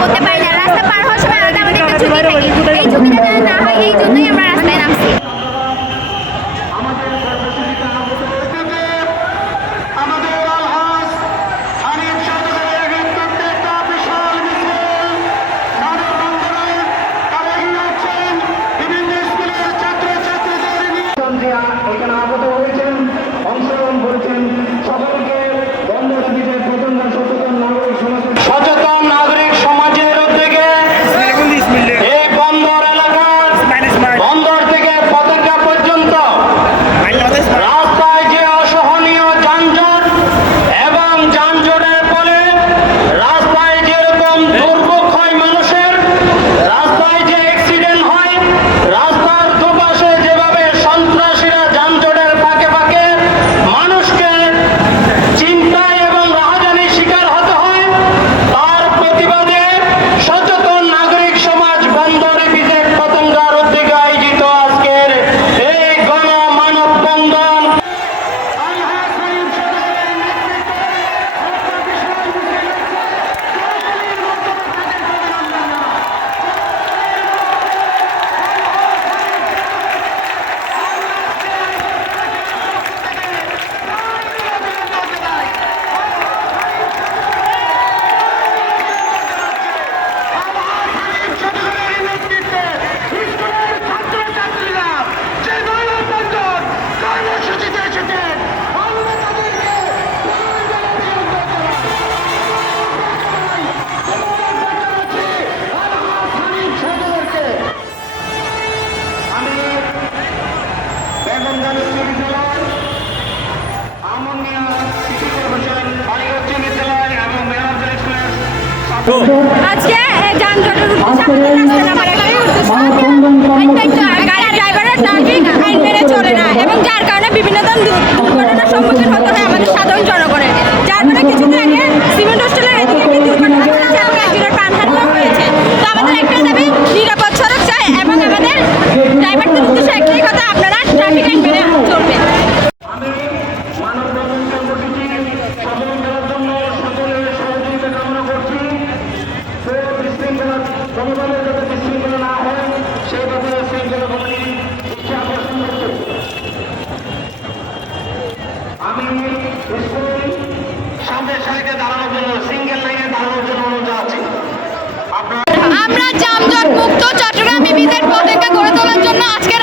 করতে পারি না। রাস্তা পার হওয়ার সময় এই ঝুঁকিটা না হয় এই জন্যই আমরা রাস্তায় নামছি। আজকে যানজটের উদ্দেশ্যে আমাদের রাস্তায় নামার একটাই উদ্দেশ্য। আমরা জামজট মুক্ত চট্টগ্রাম বিবিদের পতাকা গড়ে তোলার জন্য আজকে